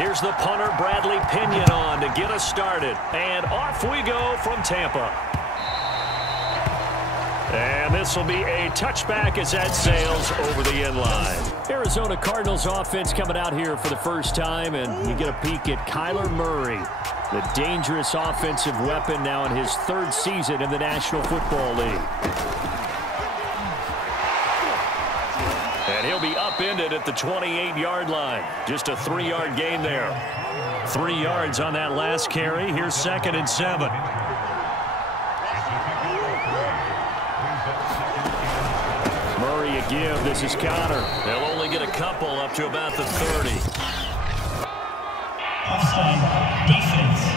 Here's the punter, Bradley Pinion, on to get us started. And off we go from Tampa. And this will be a touchback as that sails over the end line. Arizona Cardinals offense coming out here for the first time, and you get a peek at Kyler Murray, the dangerous offensive weapon now in his third season in the National Football League. And he'll be upended at the 28-yard line. Just a 3-yard gain there. 3 yards on that last carry. Here's 2nd and 7. Murray a give. This is Connor. They'll only get a couple up to about the 30. Offside defense.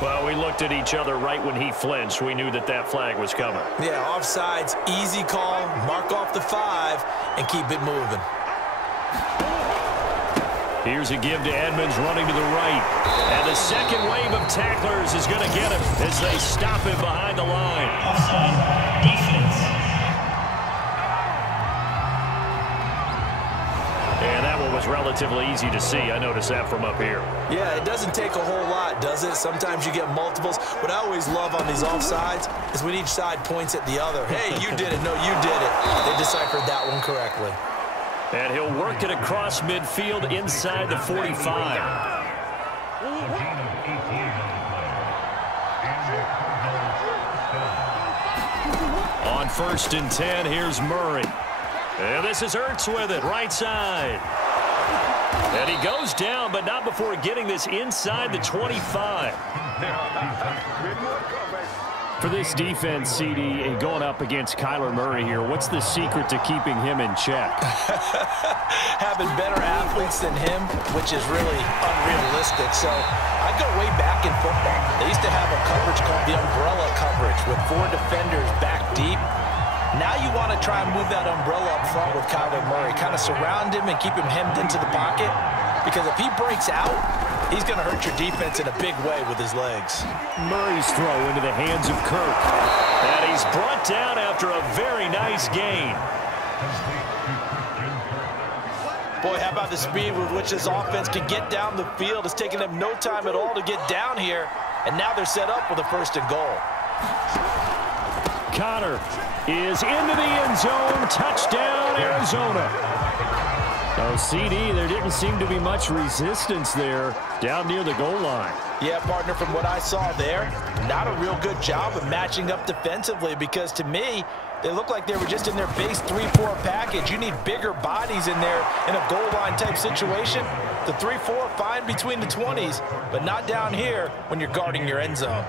Well, we looked at each other right when he flinched. We knew that that flag was coming. Yeah, offsides, easy call. Mark off the 5 and keep it moving. Here's a give to Edmonds running to the right. And the second wave of tacklers is going to get him as they stop him behind the line. Offside defense. And that one was relatively easy to see. I noticed that from up here. Yeah, it doesn't take a whole lot, does it? Sometimes you get multiples. What I always love on these offsides is when each side points at the other. Hey, you did it. No, you did it. They deciphered that one correctly. And he'll work it across midfield inside the 45. On 1st and 10, here's Murray. And this is Ertz with it, right side. And he goes down, but not before getting this inside the 25. For this defense, CD, and going up against Kyler Murray here, what's the secret to keeping him in check? Having better athletes than him, which is really unrealistic. So I go way back in football. They used to have a coverage called the umbrella coverage with 4 defenders back deep. Now you want to try and move that umbrella up front with Kyler Murray. Kind of surround him and keep him hemmed into the pocket. Because if he breaks out, he's going to hurt your defense in a big way with his legs. Murray's throw into the hands of Kirk. And he's brought down after a very nice gain. Boy, how about the speed with which this offense can get down the field? It's taken them no time at all to get down here. And now they're set up with a 1st and goal. Connor is into the end zone. Touchdown, Arizona. Oh, CD, there didn't seem to be much resistance there down near the goal line. Yeah, partner, from what I saw there, not a real good job of matching up defensively because to me, they look like they were just in their base 3-4 package. You need bigger bodies in there in a goal line type situation. The 3-4 fine between the 20s, but not down here when you're guarding your end zone.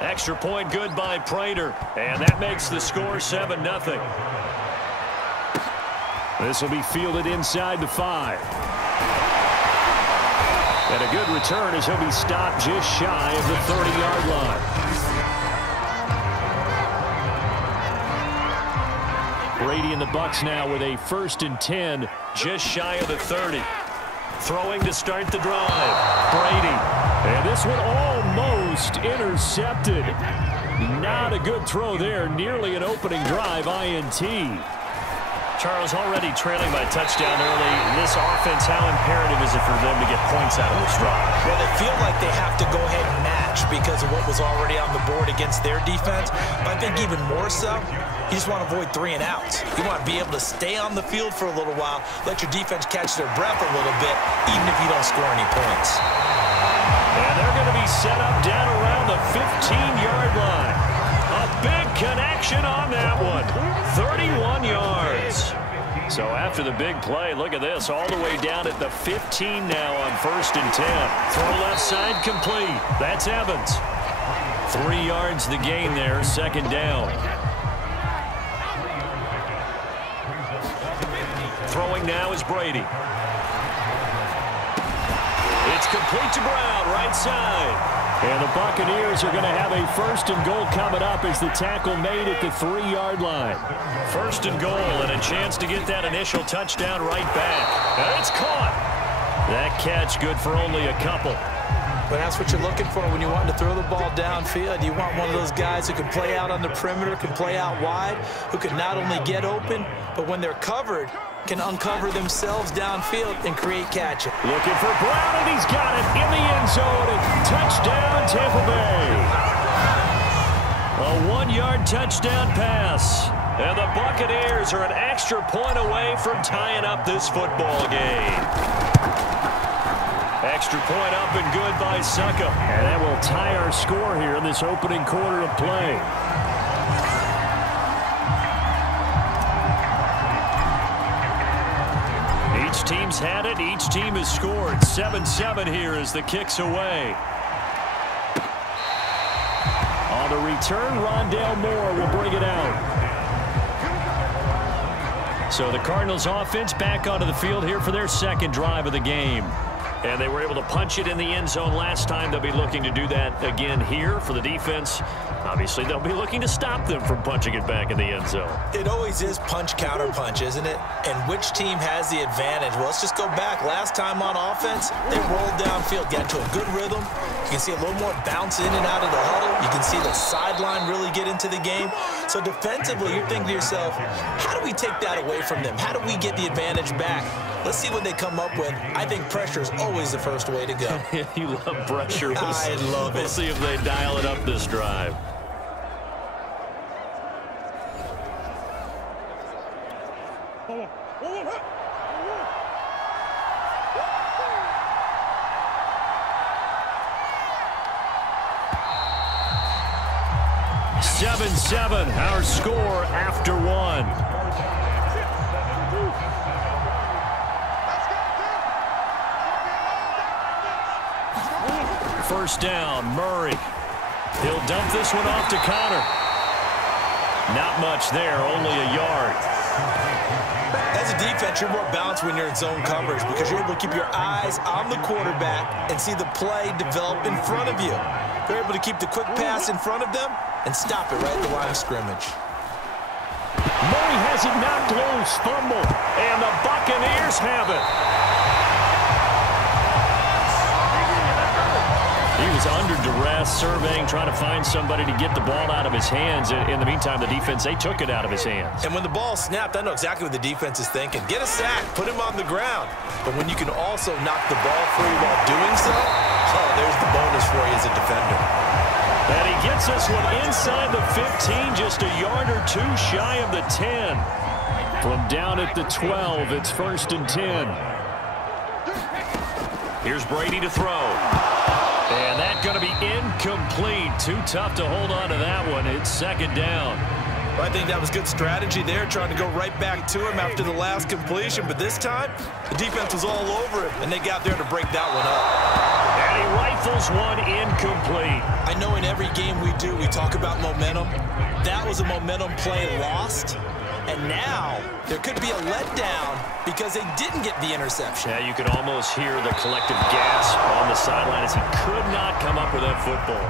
Extra point good by Prater, and that makes the score 7-0. This will be fielded inside the 5. And a good return as he'll be stopped just shy of the 30-yard line. Brady and the Bucs now with a 1st and 10, just shy of the 30. Throwing to start the drive. Brady. And this one almost intercepted. Not a good throw there. Nearly an opening drive, INT. Charles, already trailing by touchdown early. This offense, how imperative is it for them to get points out of this drive? Well, they feel like they have to go ahead and match because of what was already on the board against their defense. But I think even more so, you just want to avoid 3 and outs. You want to be able to stay on the field for a little while, let your defense catch their breath a little bit, even if you don't score any points. And they're going to be set up down around the 15-yard line. A big connection on that one. 31 yards. So after the big play, look at this, all the way down at the 15 now on 1st and 10. Throw left side complete. That's Evans. 3 yards the gain there, 2nd down. Throwing now is Brady. It's complete to Brown, right side. And the Buccaneers are going to have a 1st and goal coming up as the tackle made at the 3-yard line. 1st and goal and a chance to get that initial touchdown right back. And it's caught. That catch good for only a couple. But that's what you're looking for when you want to throw the ball downfield. You want one of those guys who can play out on the perimeter, can play out wide, who can not only get open, but when they're covered, can uncover themselves downfield and create catches. Looking for Brown, and he's got it in the end zone. And touchdown, Tampa Bay. A 1-yard touchdown pass. And the Buccaneers are an extra point away from tying up this football game. Extra point up and good by Succop. And that will tie our score here in this opening quarter of play. Each team's had it. Each team has scored. 7-7 here as the kick's away. On the return, Rondale Moore will bring it out. So the Cardinals offense back onto the field here for their second drive of the game. And they were able to punch it in the end zone last time. They'll be looking to do that again here for the defense. Obviously, they'll be looking to stop them from punching it back in the end zone. It always is punch, counter punch, isn't it? And which team has the advantage? Well, let's just go back. Last time on offense, they rolled downfield, got into a good rhythm. You can see a little more bounce in and out of the huddle. You can see the sideline really get into the game. So defensively, you're thinking to yourself, how do we take that away from them? How do we get the advantage back? Let's see what they come up with. I think pressure is always the first way to go. You love pressure. I love it. We'll see if they dial it up this drive. Our score after one. First down, Murray. He'll dump this one off to Connor. Not much there, only a yard. As a defense, you're more balanced when you're in zone coverage because you're able to keep your eyes on the quarterback and see the play develop in front of you. They're able to keep the quick pass in front of them and stop it right at the line of scrimmage. Murray has it knocked loose, fumble, and the Buccaneers have it. He was under duress, surveying, trying to find somebody to get the ball out of his hands. In the meantime, the defense, they took it out of his hands. And when the ball snapped, I know exactly what the defense is thinking. Get a sack, put him on the ground. But when you can also knock the ball free while doing so, oh, there's the bonus for you as a defender. And he gets this one inside the 15, just a yard or two shy of the 10. From down at the 12, it's 1st and 10. Here's Brady to throw. And that's going to be incomplete. Too tough to hold on to that one. It's 2nd down. Well, I think that was good strategy there, trying to go right back to him after the last completion. But this time, the defense was all over it, and they got there to break that one up. And he rifles one incomplete. I know in every game we do, we talk about momentum. That was a momentum play lost. And now there could be a letdown because they didn't get the interception. Yeah, you could almost hear the collective gasp on the sideline as he could not come up with that football.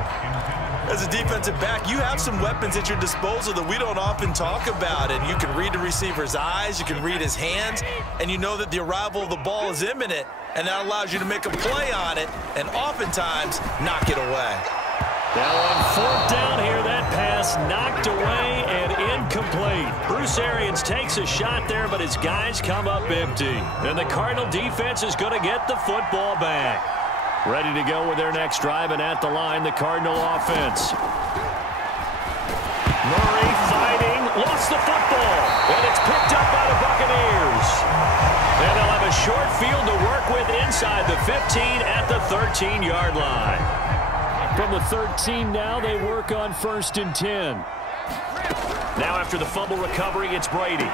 As a defensive back, you have some weapons at your disposal that we don't often talk about. And you can read the receiver's eyes, you can read his hands, and you know that the arrival of the ball is imminent. And that allows you to make a play on it and oftentimes knock it away. Now on 4th down here, that pass knocked away and incomplete. Bruce Arians takes a shot there, but his guys come up empty. And the Cardinal defense is going to get the football back. Ready to go with their next drive, and at the line, the Cardinal offense. Murray fighting, lost the football, and it's picked up by the Buccaneers. And they'll have a short field to work with inside the 15 at the 13-yard line. From the 13 now, they work on 1st and 10. Now after the fumble recovery, it's Brady.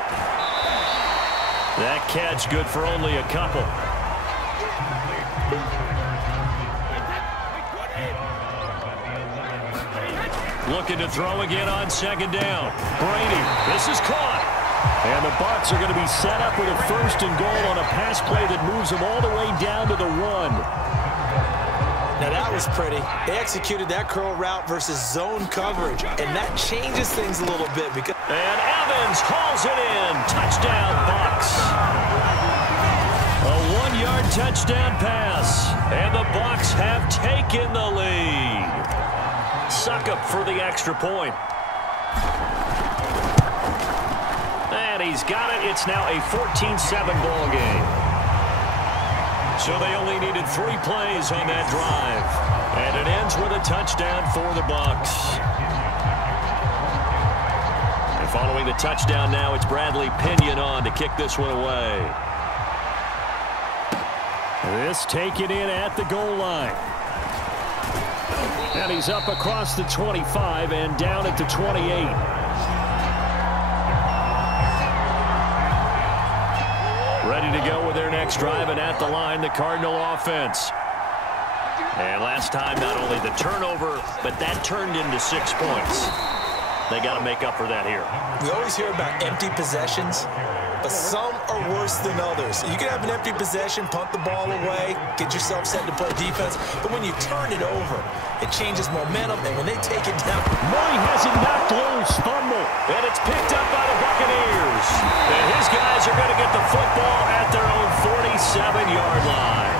That catch good for only a couple. Looking to throw again on 2nd down. Brady, this is caught. And the Bucs are going to be set up with a 1st and goal on a pass play that moves them all the way down to the 1. Now that was pretty. They executed that curl route versus zone coverage, and that changes things a little bit because. And Evans hauls it in. Touchdown, Bucs. A 1-yard touchdown pass, and the Bucs have taken the lead. Succop for the extra point. And he's got it. It's now a 14-7 ball game. So they only needed 3 plays on that drive. And it ends with a touchdown for the Bucs. And following the touchdown now, it's Bradley Pinion on to kick this one away. This taken in at the goal line. And he's up across the 25 and down at the 28. Ready to go with their next drive, and at the line, the Cardinal offense. And last time, not only the turnover, but that turned into 6 points. They got to make up for that here. We always hear about empty possessions, but some are worse than others. You can have an empty possession, punt the ball away, get yourself set to play defense, but when you turn it over, it changes momentum, and when they take it down. Murray has it knocked loose, fumble, and it's picked up by the Buccaneers. And his guys are going to get the football at their own 47-yard line.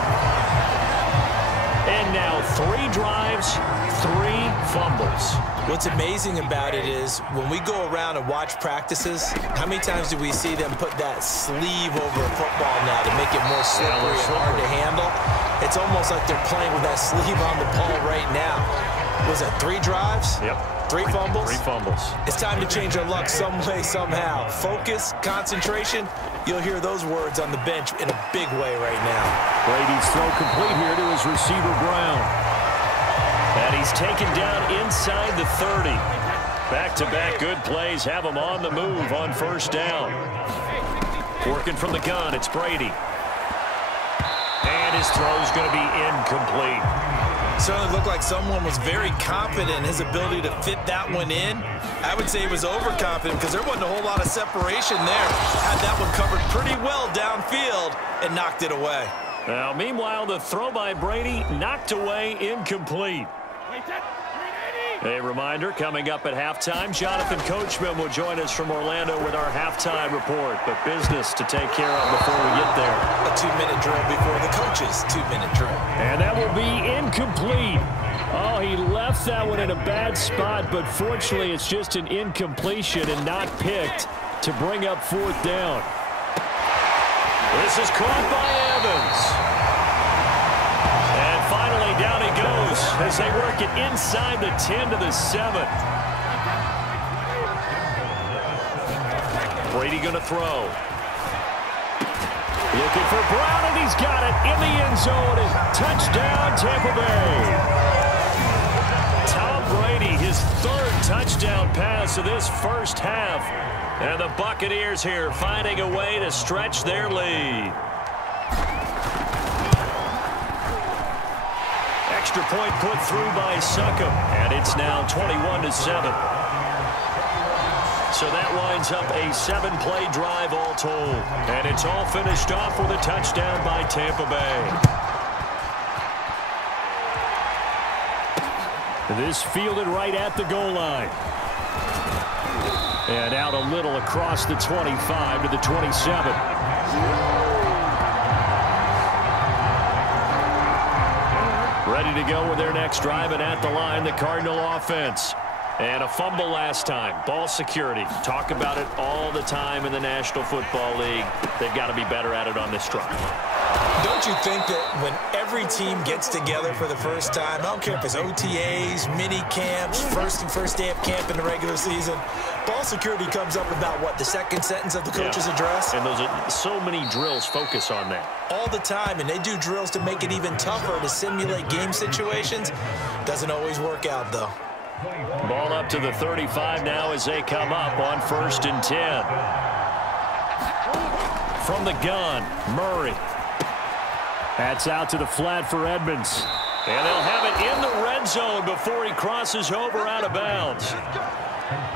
And now 3 drives, 3 fumbles. What's amazing about it is when we go around and watch practices, how many times do we see them put that sleeve over a football now to make it more slippery and hard to handle? It's almost like they're playing with that sleeve on the ball right now. Was it 3 drives? Yep. 3 fumbles? 3 fumbles. It's time to change our luck some way, somehow. Focus, concentration. You'll hear those words on the bench in a big way right now. Brady's throw complete here to his receiver, Brown. And he's taken down inside the 30. Back-to-back good plays have him on the move on first down. Working from the gun, it's Brady. And his throw's going to be incomplete. Certainly looked like someone was very confident in his ability to fit that one in. I would say he was overconfident because there wasn't a whole lot of separation there. Had that one covered pretty well downfield and knocked it away. Now, meanwhile, the throw by Brady knocked away, incomplete. A reminder, coming up at halftime, Jonathan Coachman will join us from Orlando with our halftime report. But business to take care of before we get there. A 2-minute drill before the coach's 2-minute drill. And that will be incomplete. Oh, he left that one in a bad spot, but fortunately it's just an incompletion and not picked to bring up 4th down. This is caught by Evans. And finally down he goes as they work it inside the 10 to the 7. Brady going to throw. Looking for Brown, and he's got it in the end zone. Touchdown, Tampa Bay. Tom Brady, his 3rd touchdown pass of this first half. And the Buccaneers here finding a way to stretch their lead. Extra point put through by Succop, and it's now 21-7. So that winds up a 7-play drive all told. And it's all finished off with a touchdown by Tampa Bay. This fielded right at the goal line. And out a little across the 25 to the 27. Ready to go with their next drive, and at the line, the Cardinal offense. And a fumble last time. Ball security. Talk about it all the time in the National Football League. They've got to be better at it on this drive. Don't you think that when every team gets together for the first time, I don't care if it's OTAs, mini camps, first day of camp in the regular season, ball security comes up about, what, the 2nd sentence of the coach's address? And those are so many drills focus on that. All the time, and they do drills to make it even tougher to simulate game situations. Doesn't always work out, though. Ball up to the 35 now as they come up on 1st and 10. From the gun, Murray. That's out to the flat for Edmonds. And they'll have it in the red zone before he crosses over out of bounds.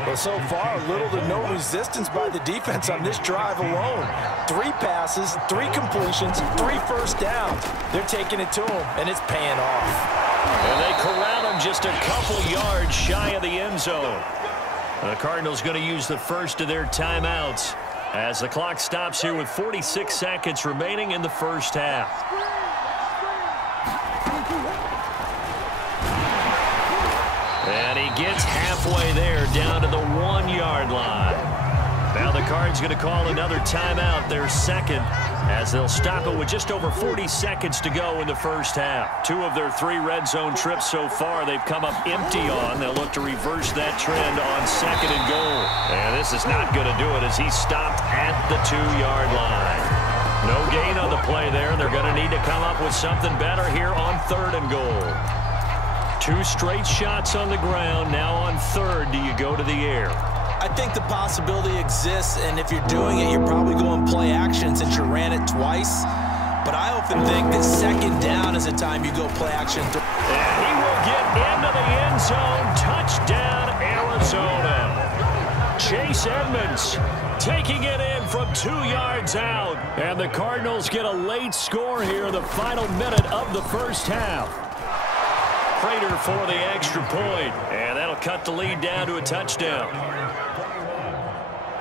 Well, so far, little to no resistance by the defense on this drive alone. 3 passes, 3 completions, 3 first downs. They're taking it to him, and it's paying off. And they corral him just a couple yards shy of the end zone. The Cardinals going to use the first of their timeouts as the clock stops here with 46 seconds remaining in the first half. And he gets halfway there down to the 1-yard line. Now the the Cards going to call another timeout, their second, as they'll stop it with just over 40 seconds to go in the first half. 2 of their 3 red zone trips so far they've come up empty on. They'll look to reverse that trend on 2nd and goal. And this is not going to do it as he stopped at the 2-yard line. No gain on the play there. They're going to need to come up with something better here on 3rd and goal. 2 straight shots on the ground. Now on 3rd, do you go to the air? I think the possibility exists, and if you're doing it, you're probably going play action since you ran it twice. But I often think that 2nd down is the time you go play action. And he will get into the end zone. Touchdown, Arizona. Chase Edmonds taking it in from 2 yards out. And the Cardinals get a late score here in the final minute of the first half. Prater for the extra point, and that'll cut the lead down to a touchdown.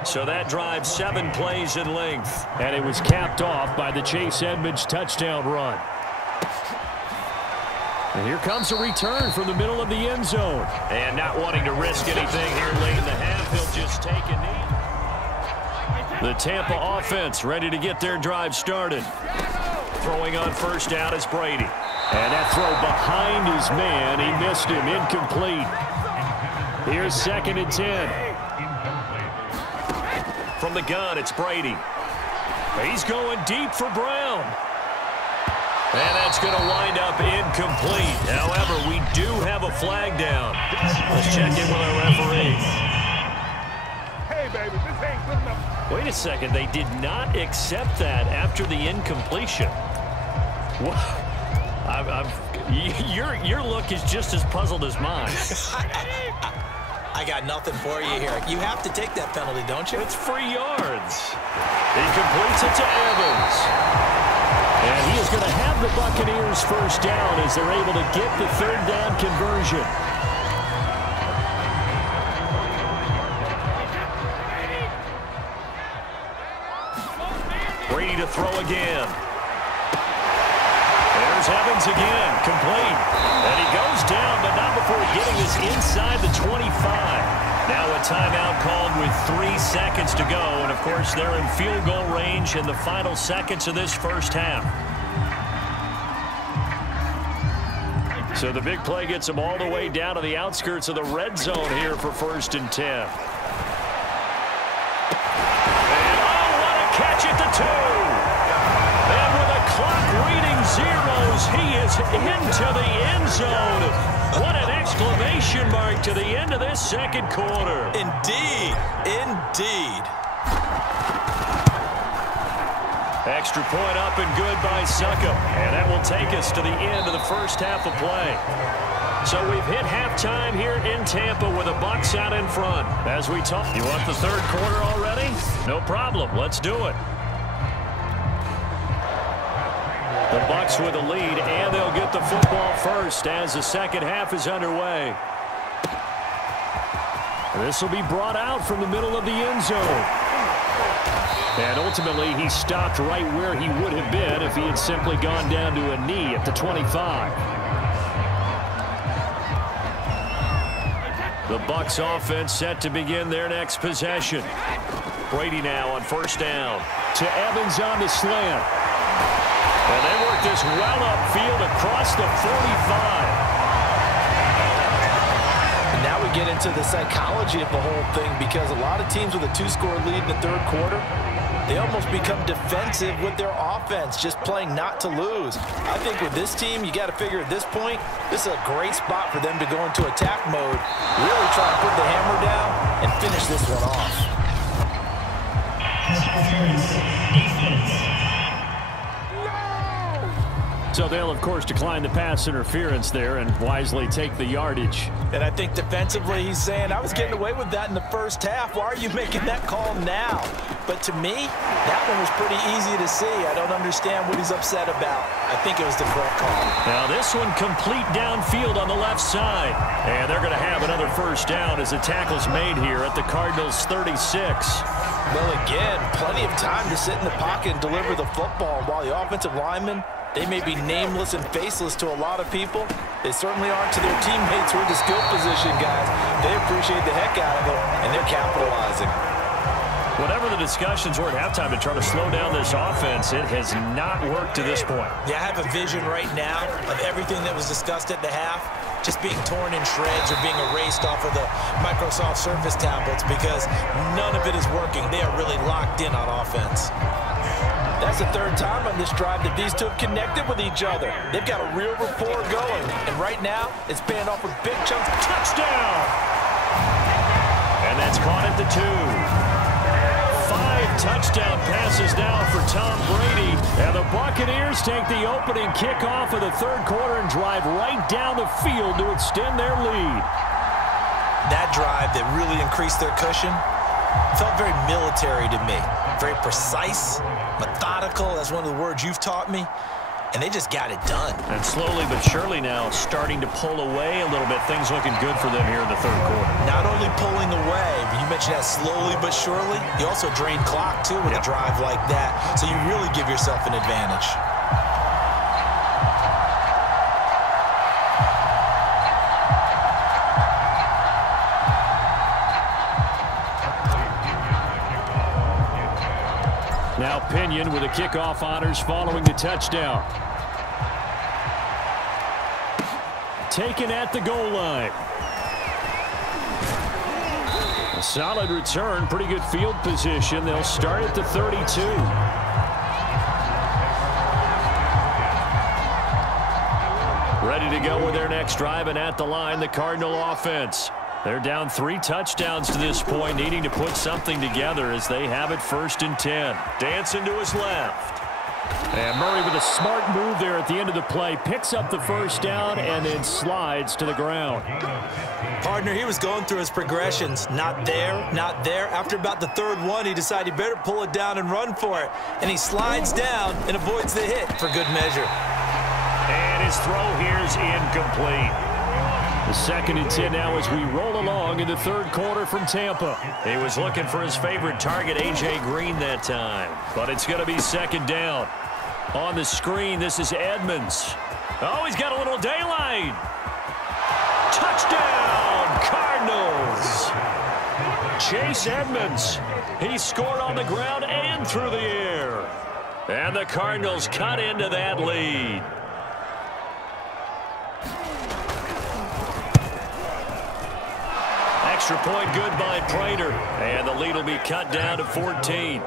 So that drives 7 plays in length. And it was capped off by the Chase Edmonds touchdown run. And here comes a return from the middle of the end zone. And not wanting to risk anything here late in the half, he'll just take a knee. The Tampa offense ready to get their drive started. Throwing on first down is Brady. And that throw behind his man, he missed him, incomplete. Here's 2nd and 10. From the gun, it's Brady. He's going deep for Brown. And that's going to wind up incomplete. However, we do have a flag down. Let's check in with our referee. Hey, baby, this ain't good enough. Wait a second. They did not accept that after the incompletion. What? Your look is just as puzzled as mine. I got nothing for you here. You have to take that penalty, don't you? It's free yards. He completes it to Evans. And he is going to have the Buccaneers first down as they're able to get the 3rd down conversion. Brady to throw again. There's Evans again, complete. And he goes down, but not before getting this inside the 25. Now a timeout called with 3 seconds to go. And, of course, they're in field goal range in the final seconds of this first half. So the big play gets them all the way down to the outskirts of the red zone here for 1st and 10. And, oh, what a catch at the 2. And with a clock reading zeros, he is into the end zone. What an exclamation mark to the end of this 2nd quarter. Indeed. Indeed. Extra point up and good by Succop. And that will take us to the end of the first half of play. So we've hit halftime here in Tampa with the Bucs out in front. As we talk, you want the 3rd quarter already? No problem. Let's do it. The Bucs with a lead, and they'll get the football first as the 2nd half is underway. This will be brought out from the middle of the end zone. And ultimately, he stopped right where he would have been if he had simply gone down to a knee at the 25. The Bucs offense set to begin their next possession. Brady now on first down. To Evans on the slant. And they work this well upfield across the 45. And now we get into the psychology of the whole thing, because a lot of teams with a 2-score lead in the 3rd quarter, they almost become defensive with their offense, just playing not to lose. I think with this team, you got to figure at this point, this is a great spot for them to go into attack mode, really try to put the hammer down and finish this one off. Defense. So they'll, of course, decline the pass interference there and wisely take the yardage. And I think defensively he's saying, I was getting away with that in the first half. Why are you making that call now? But to me, that one was pretty easy to see. I don't understand what he's upset about. I think it was the correct call. Now this one complete downfield on the left side. And they're going to have another first down as the tackle's made here at the Cardinals' 36. Well, again, plenty of time to sit in the pocket and deliver the football, while the offensive linemen, they may be nameless and faceless to a lot of people. They certainly aren't to their teammates who are the skill position guys. They appreciate the heck out of it, and they're capitalizing. Whatever the discussions were at halftime to try to slow down this offense, it has not worked to this point. Yeah, I have a vision right now of everything that was discussed at the half just being torn in shreds or being erased off of the Microsoft Surface tablets because none of it is working. They are really locked in on offense. That's the third time on this drive that these two have connected with each other. They've got a real rapport going. And right now, it's paying off with big chunks. Touchdown! And that's caught at the 2. 5 touchdown passes now for Tom Brady. And the Buccaneers take the opening kickoff of the third quarter and drive right down the field to extend their lead. That drive that really increased their cushion felt very military to me. Very precise, methodical. That's one of the words you've taught me. And they just got it done. And slowly but surely now starting to pull away a little bit. Things looking good for them here in the third quarter. Not only pulling away, but you mentioned that slowly but surely. You also drain clock, too, with a drive like that. So you really give yourself an advantage. Now Pinion with the kickoff honors following the touchdown. Taken at the goal line. A solid return, pretty good field position. They'll start at the 32. Ready to go with their next drive, and at the line, the Cardinal offense. They're down 3 touchdowns to this point, needing to put something together as they have it 1st and 10. Dancing to his left. And Murray with a smart move there at the end of the play. Picks up the first down and then slides to the ground. Partner, he was going through his progressions. Not there, not there. After about the 3rd one, he decided he better pull it down and run for it. And he slides down and avoids the hit for good measure. And his throw here is incomplete. The 2nd and 10 now as we roll along in the third quarter from Tampa. He was looking for his favorite target, A.J. Green, that time. But it's going to be 2nd down. On the screen, this is Edmonds. Oh, he's got a little daylight. Touchdown, Cardinals. Chase Edmonds. He scored on the ground and through the air. And the Cardinals cut into that lead. Extra point good by Prater. And the lead will be cut down to 14.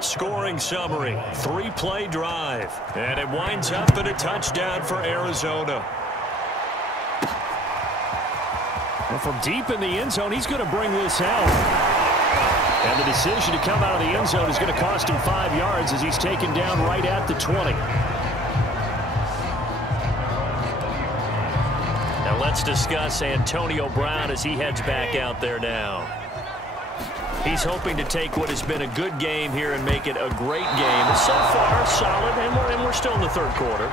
Scoring summary, 3-play drive. And it winds up in a touchdown for Arizona. Well, from deep in the end zone, he's going to bring this out. And the decision to come out of the end zone is going to cost him 5 yards as he's taken down right at the 20. Now let's discuss Antonio Brown as he heads back out there now. He's hoping to take what has been a good game here and make it a great game. So far, solid, and we're still in the third quarter.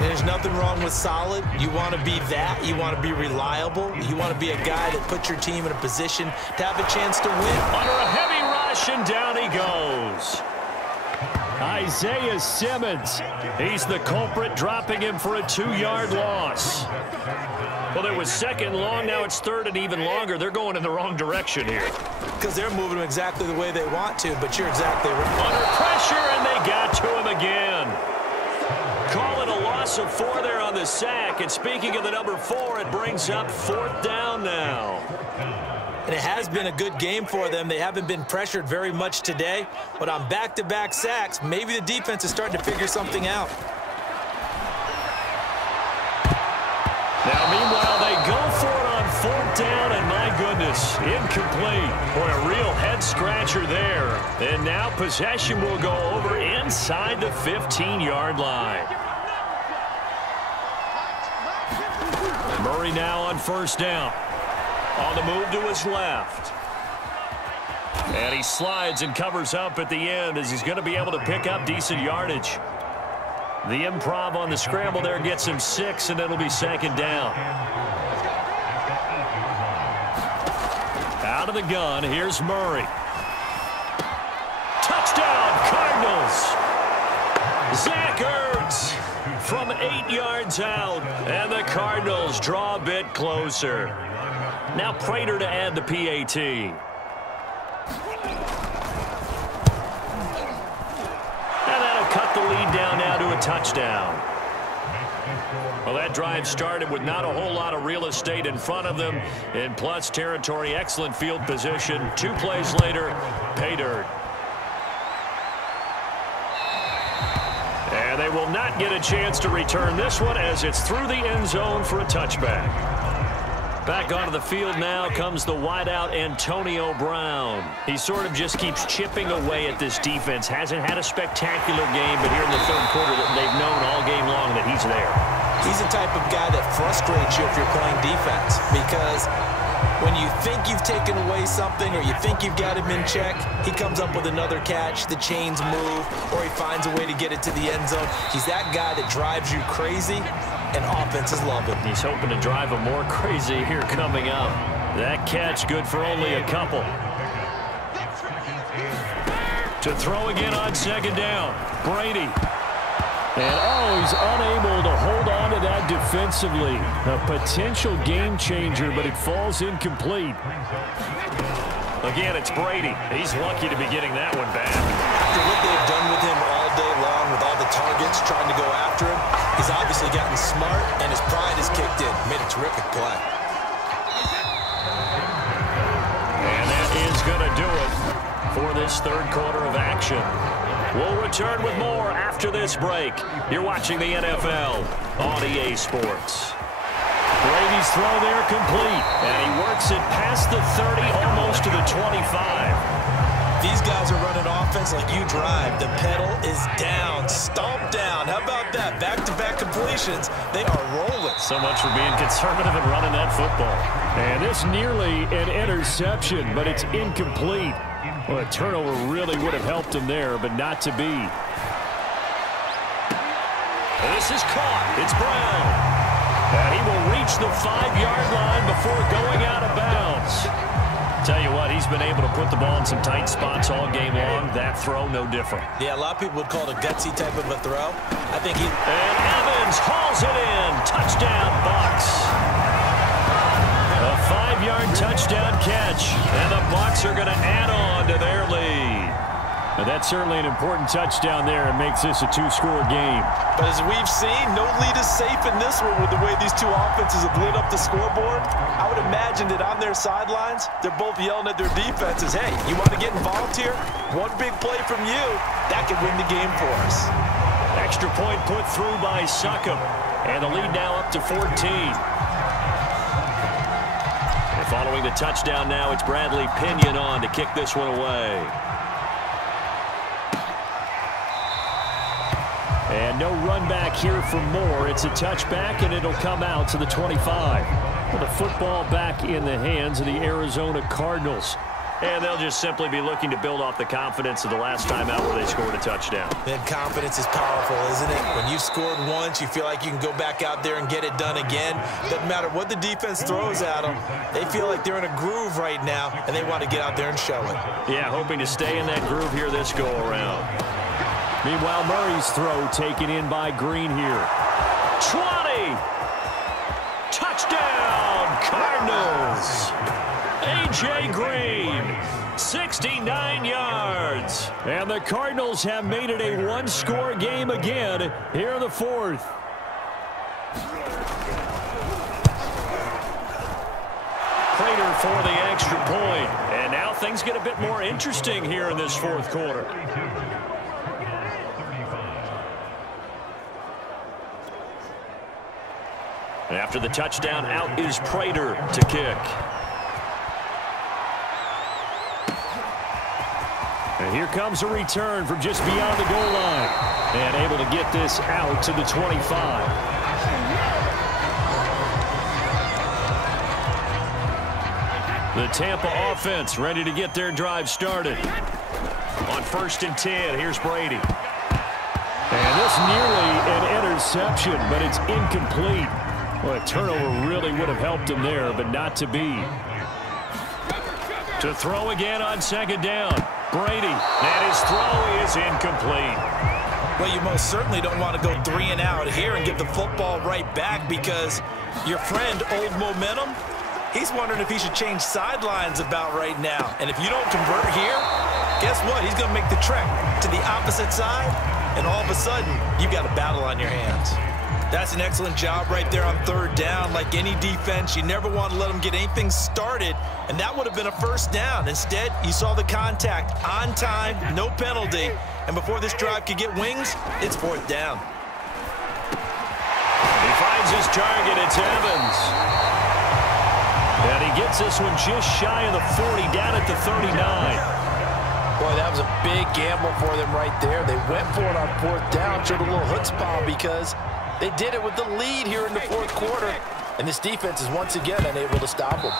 There's nothing wrong with solid. You want to be that. You want to be reliable. You want to be a guy that puts your team in a position to have a chance to win. Under a heavy rush, and down he goes. Isaiah Simmons. He's the culprit, dropping him for a 2-yard loss. Well, it was 2nd long. Now it's 3rd and even longer. They're going in the wrong direction here. Because they're moving him exactly the way they want to, but you're exactly right. Under pressure, and they got to him again. Call it a loss of 4 there on the sack. And speaking of the number 4, it brings up 4th down now. And it has been a good game for them. They haven't been pressured very much today. But on back-to-back sacks, maybe the defense is starting to figure something out. Now, meanwhile, they go for it on 4th down, and my goodness, incomplete. Boy, a real head-scratcher there. And now possession will go over inside the 15-yard line. Murray now on 1st down. On the move to his left. And he slides and covers up at the end as he's going to be able to pick up decent yardage. The improv on the scramble there gets him 6, and it'll be 2nd down. Out of the gun, here's Murray. Touchdown, Cardinals! Zach Ertz from 8 yards out, and the Cardinals draw a bit closer. Now Prater to add the PAT. And that'll cut the lead down now to a touchdown. Well, that drive started with not a whole lot of real estate in front of them. In plus territory, excellent field position. 2 plays later, pay dirt. And they will not get a chance to return this one as it's through the end zone for a touchback. Back onto the field now comes the wideout Antonio Brown. He sort of just keeps chipping away at this defense. Hasn't had a spectacular game, but here in the third quarter they've known all game long that he's there. He's the type of guy that frustrates you if you're playing defense, because when you think you've taken away something or you think you've got him in check, he comes up with another catch, the chains move, or he finds a way to get it to the end zone. He's that guy that drives you crazy, and offenses love him. He's hoping to drive him more crazy here coming up. That catch good for only a couple. To throw again on second down, Brady. And, he's unable to hold on to that defensively. A potential game changer, but it falls incomplete. Again, it's Brady. He's lucky to be getting that one back. After what they've done with him all day long with all the targets trying to go after him, he's obviously gotten smart, and his pride has kicked in. Made a terrific play. And that is going to do it for this third quarter of action. We'll return with more after this break. You're watching the NFL on EA Sports. Brady's throw there complete, and he works it past the 30, almost to the 25. These guys are running offense like you drive. The pedal is down, stomped down. How about that? Back-to-back completions. They are rolling. So much for being conservative and running that football. And this nearly an interception, but it's incomplete. Well, a turnover really would have helped him there, but not to be. And this is caught. It's Brown. And he will reach the 5-yard line before going out of bounds. Tell you what, he's been able to put the ball in some tight spots all game long. That throw, no different. Yeah, a lot of people would call it a gutsy type of a throw. I think he... And Evans hauls it in. Touchdown, Bucs. A 5-yard touchdown catch, and the Bucs are going to add on to their lead. And that's certainly an important touchdown there. It makes this a 2-score game. But as we've seen, no lead is safe in this one with the way these two offenses have lit up the scoreboard. I would imagine that on their sidelines, they're both yelling at their defenses, hey, you want to get involved here? One big play from you, that could win the game for us. Extra point put through by Succop, and the lead now up to 14. And following the touchdown now, it's Bradley Pinion on to kick this one away. And no run back here for Moore. It's a touchback, and it'll come out to the 25. Well, the football back in the hands of the Arizona Cardinals. And they'll just simply be looking to build off the confidence of the last time out where they scored a touchdown. Then confidence is powerful, isn't it? When you've scored once, you feel like you can go back out there and get it done again. Doesn't matter what the defense throws at them. They feel like they're in a groove right now, and they want to get out there and show it. Yeah, hoping to stay in that groove here this go-around. Meanwhile, Murray's throw taken in by Green here. 20! Touchdown, Cardinals! A.J. Green, 69 yards. And the Cardinals have made it a one-score game again here in the fourth. Prater for the extra point. And now things get a bit more interesting here in this fourth quarter. After the touchdown, out is Prater to kick. And here comes a return from just beyond the goal line. And able to get this out to the 25. The Tampa offense ready to get their drive started. On 1st and 10, here's Brady. And this nearly an interception, but it's incomplete. Well, a turnover really would have helped him there, but not to be. To throw again on second down. Brady, and his throw is incomplete. Well, you most certainly don't want to go 3 and out here and give the football right back, because your friend, Old Momentum, He's wondering if he should change sidelines about right now. And if you don't convert here, guess what? He's going to make the trek to the opposite side, and all of a sudden, you've got a battle on your hands. That's an excellent job right there on third down. Like any defense, you never want to let them get anything started, and that would have been a first down. Instead, you saw the contact on time, no penalty, and before this drive could get wings, it's fourth down. He finds his target. It's Evans. And he gets this one just shy of the 40, down at the 39. Boy, that was a big gamble for them right there. They went for it on fourth down, showed a little chutzpah because they did it with the lead here in the fourth quarter. And this defense is once again unable to stop them.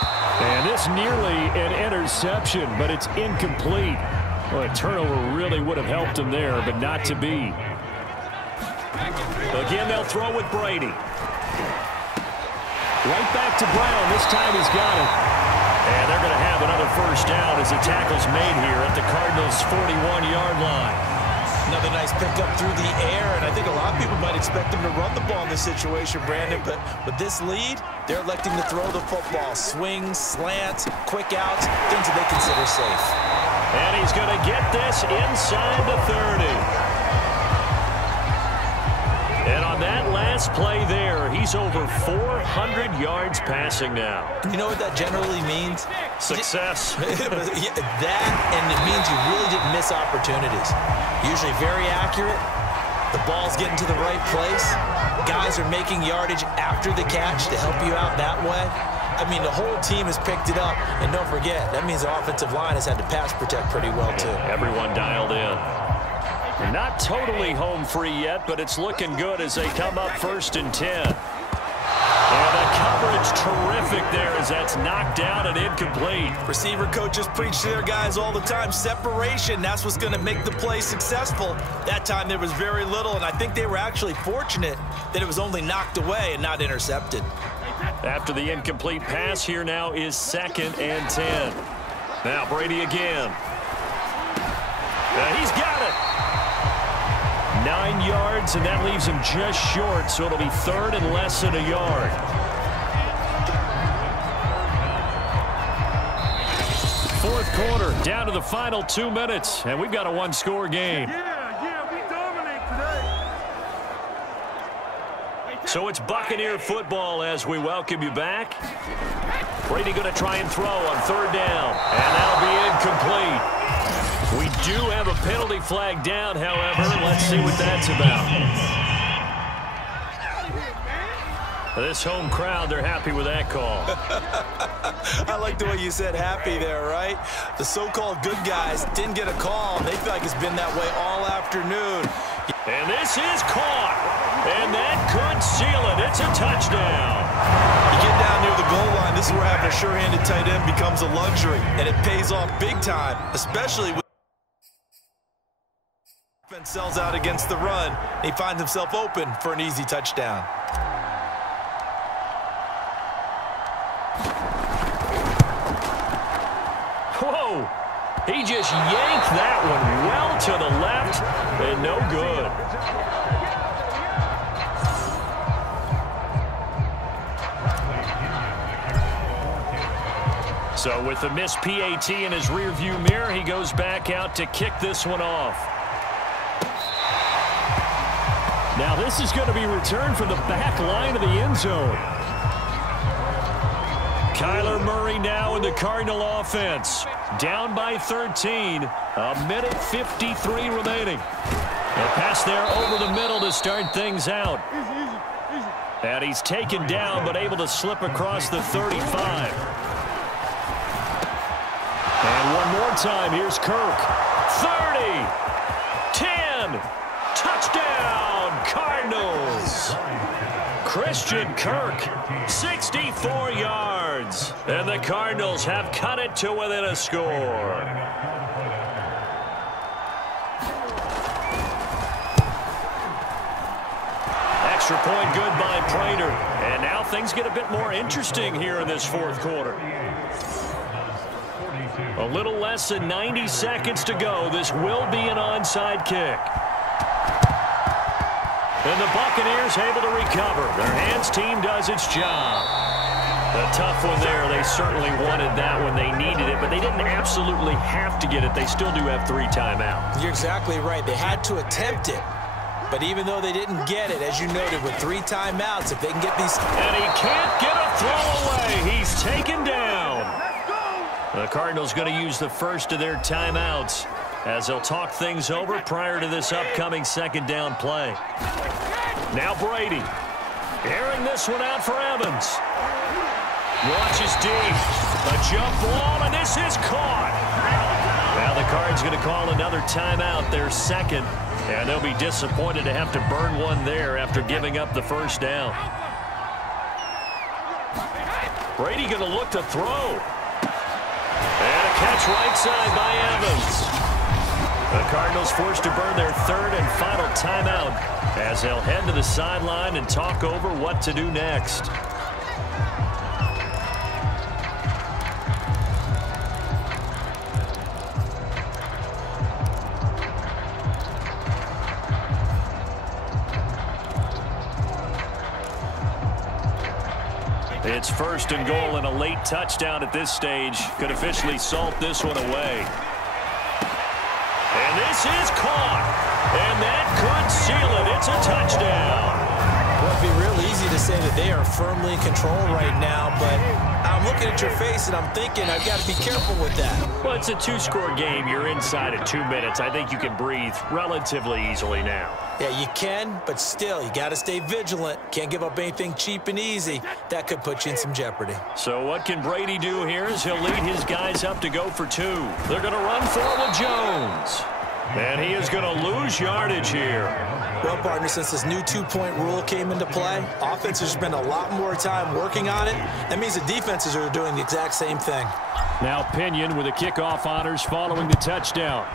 And this nearly an interception, but it's incomplete. Well, a turnover really would have helped him there, but not to be. Again, they'll throw with Brady. Right back to Brown. This time he's got it. And they're going to have another first down as the tackle's made here at the Cardinals' 41-yard line. Another nice pickup through the air, and I think a lot of people might expect them to run the ball in this situation, Brandon, but with this lead, they're electing to throw the football. Swings, slants, quick outs, things that they consider safe. And he's going to get this inside the 30. And on that last play there, he's over 400 yards passing now. You know what that generally means? Success. Yeah, that, and it means you really didn't miss opportunities. Usually very accurate. The ball's getting to the right place. Guys are making yardage after the catch to help you out that way. I mean, the whole team has picked it up. And don't forget, that means the offensive line has had to pass protect pretty well, too. Everyone dialed in. Not totally home free yet, but it's looking good as they come up 1st and 10. And the coverage terrific there as that's knocked down and incomplete. Receiver coaches preach to their guys all the time. Separation, that's what's going to make the play successful. That time there was very little, and I think they were actually fortunate that it was only knocked away and not intercepted. After the incomplete pass, here now is 2nd and 10. Now Brady again. He's got it. 9 yards, and that leaves him just short, so it'll be 3rd and less than a yard. Fourth quarter, down to the final 2 minutes, and we've got a one-score game. Yeah, we dominate today. So it's Buccaneer football as we welcome you back. Brady going to try and throw on 3rd down, and that'll be incomplete. We do have a penalty flag down, however. Let's see what that's about. This home crowd, they're happy with that call. I like the way you said happy there, right? The so-called good guys didn't get a call, and they feel like it's been that way all afternoon. And this is caught. And that could seal it. It's a touchdown. You get down near the goal line, this is where having a sure-handed tight end becomes a luxury, and it pays off big time, especially with defense sells out against the run. He finds himself open for an easy touchdown. Whoa! He just yanked that one well to the left, and no good. So with the missed PAT in his rearview mirror, he goes back out to kick this one off. Now this is going to be returned from the back line of the end zone. Kyler Murray now in the Cardinal offense. Down by 13. 1:53 remaining. A pass there over the middle to start things out. And he's taken down but able to slip across the 35. And one more time, here's Kirk. 30, 10, touchdown, Cardinals. Christian Kirk, 64 yards. And the Cardinals have cut it to within a score. Extra point good by Prater. And now things get a bit more interesting here in this fourth quarter. A little less than 90 seconds to go. This will be an onside kick. And the Buccaneers able to recover. Their hands team does its job. A tough one there. They certainly wanted that when they needed it, but they didn't absolutely have to get it. They still do have 3 timeouts. You're exactly right. They had to attempt it. But even though they didn't get it, as you noted, with 3 timeouts, if they can get these... And he can't get a throw away. He's taken down. The Cardinals going to use the first of their timeouts as they'll talk things over prior to this upcoming second down play. Now Brady. Airing this one out for Evans. Watches deep. A jump ball, and this is caught. Now the Cards going to call another timeout, their second. And they'll be disappointed to have to burn one there after giving up the first down. Brady going to look to throw. And a catch right side by Evans. The Cardinals forced to burn their third and final timeout as they'll head to the sideline and talk over what to do next. It's first and goal, and a late touchdown at this stage could officially salt this one away. And this is caught. And that could seal it. It's a touchdown. Well, it'd be real easy to say that they are firmly in control right now, but I'm looking at your face and I'm thinking I've got to be careful with that. Well, it's a 2-score game. You're inside at 2 minutes. I think you can breathe relatively easily now. Yeah, you can, but still, you got to stay vigilant. Can't give up anything cheap and easy. That could put you in some jeopardy. So what can Brady do here as he'll lead his guys up to go for 2. They're going to run for it with Jones. And he is going to lose yardage here. Well, partner, since this new 2-point rule came into play, offenses spend a lot more time working on it. That means the defenses are doing the exact same thing. Now Pinion with the kickoff honors following the touchdown.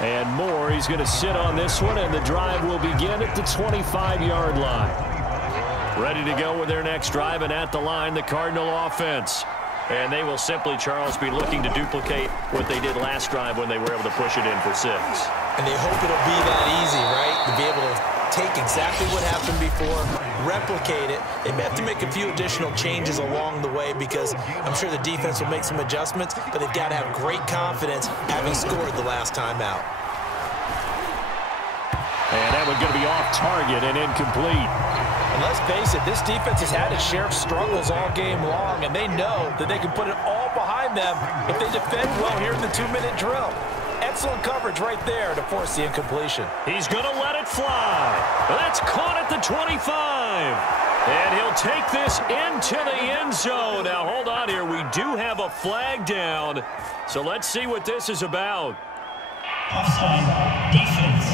And Moore, he's going to sit on this one, and the drive will begin at the 25-yard line. Ready to go with their next drive, and at the line, the Cardinal offense. And they will simply, Charles, be looking to duplicate what they did last drive when they were able to push it in for 6. And they hope it'll be that easy, right? To be able to take exactly what happened before, replicate it. They may have to make a few additional changes along the way because I'm sure the defense will make some adjustments, but they've got to have great confidence having scored the last time out. And that one's going to be off target and incomplete. And let's face it, this defense has had its share of struggles all game long, and they know that they can put it all behind them if they defend well here in the 2-minute drill. Excellent coverage right there to force the incompletion. He's going to let it fly. That's caught at the 25. And he'll take this into the end zone. Now, hold on here. We do have a flag down. So let's see what this is about. Offside defense.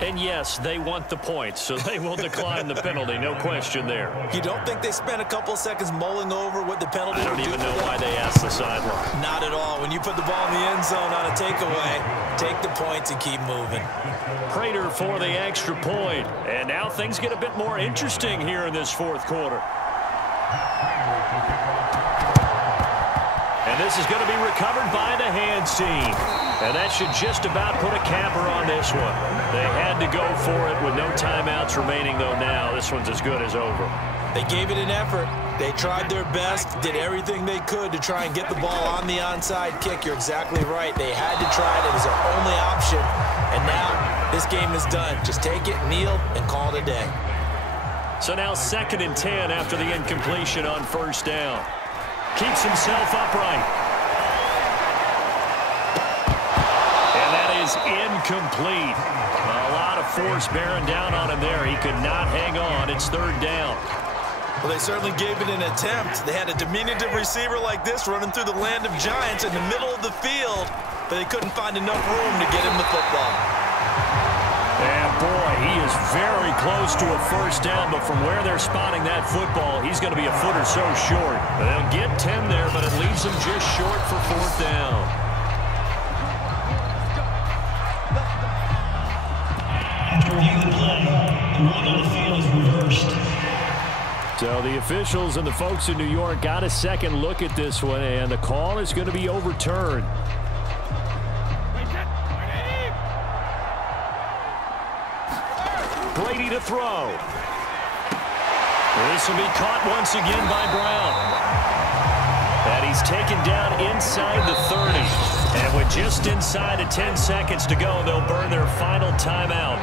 And yes, they want the points, so they will decline the penalty. No question there. You don't think they spent a couple of seconds mulling over what the penalty would do? I don't even know why they asked the sideline. Not at all. When you put the ball in the end zone on a takeaway, take the points and keep moving. Prater for the extra point. And now things get a bit more interesting here in this 4th quarter. And this is going to be recovered by the hands team. And that should just about put a capper on this one. They had to go for it with no timeouts remaining, though now this one's as good as over. They gave it an effort. They tried their best, did everything they could to try and get the ball on the onside kick. You're exactly right. They had to try it. It was their only option. And now this game is done. Just take it, kneel, and call it a day. So now 2nd and 10 after the incompletion on 1st down. Keeps himself upright. Is incomplete. A lot of force bearing down on him there. He could not hang on. It's 3rd down. Well, they certainly gave it an attempt. They had a diminutive receiver like this running through the land of giants in the middle of the field, but they couldn't find enough room to get him the football. And boy, he is very close to a 1st down, but from where they're spotting that football, he's going to be a foot or so short. They'll get 10 there, but it leaves him just short for 4th down. Review the play. The ruling on the field is reversed. So the officials and the folks in New York got a second look at this one, and the call is going to be overturned. Brady to throw. This will be caught once again by Brown. And he's taken down inside the 30. And with just inside of 10 seconds to go, they'll burn their final timeout.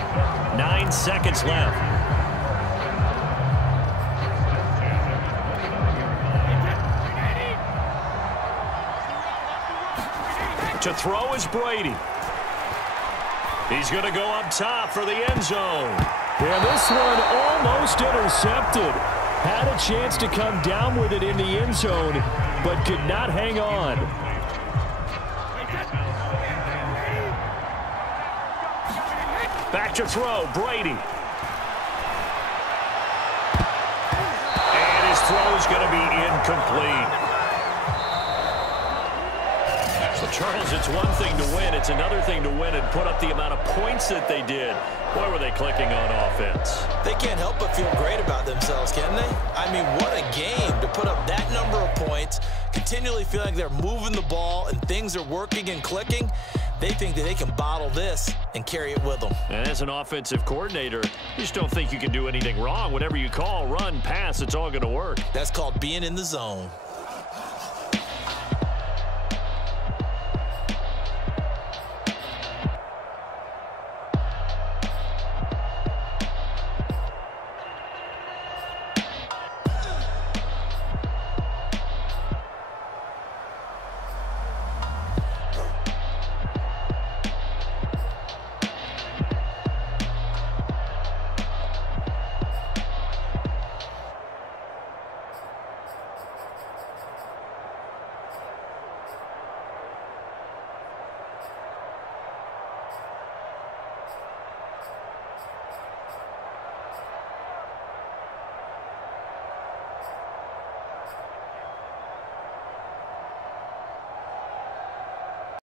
9 seconds left. To throw is Brady. He's going to go up top for the end zone. And this one almost intercepted. Had a chance to come down with it in the end zone, but could not hang on. Back to throw, Brady. And his throw is going to be incomplete. So, Charles, it's one thing to win. It's another thing to win and put up the amount of points that they did. Boy, were they clicking on offense. They can't help but feel great about themselves, can they? I mean, what a game to put up that number of points, continually feeling like they're moving the ball and things are working and clicking. They think that they can bottle this and carry it with them. And as an offensive coordinator, you just don't think you can do anything wrong. Whatever you call, run, pass, it's all going to work. That's called being in the zone.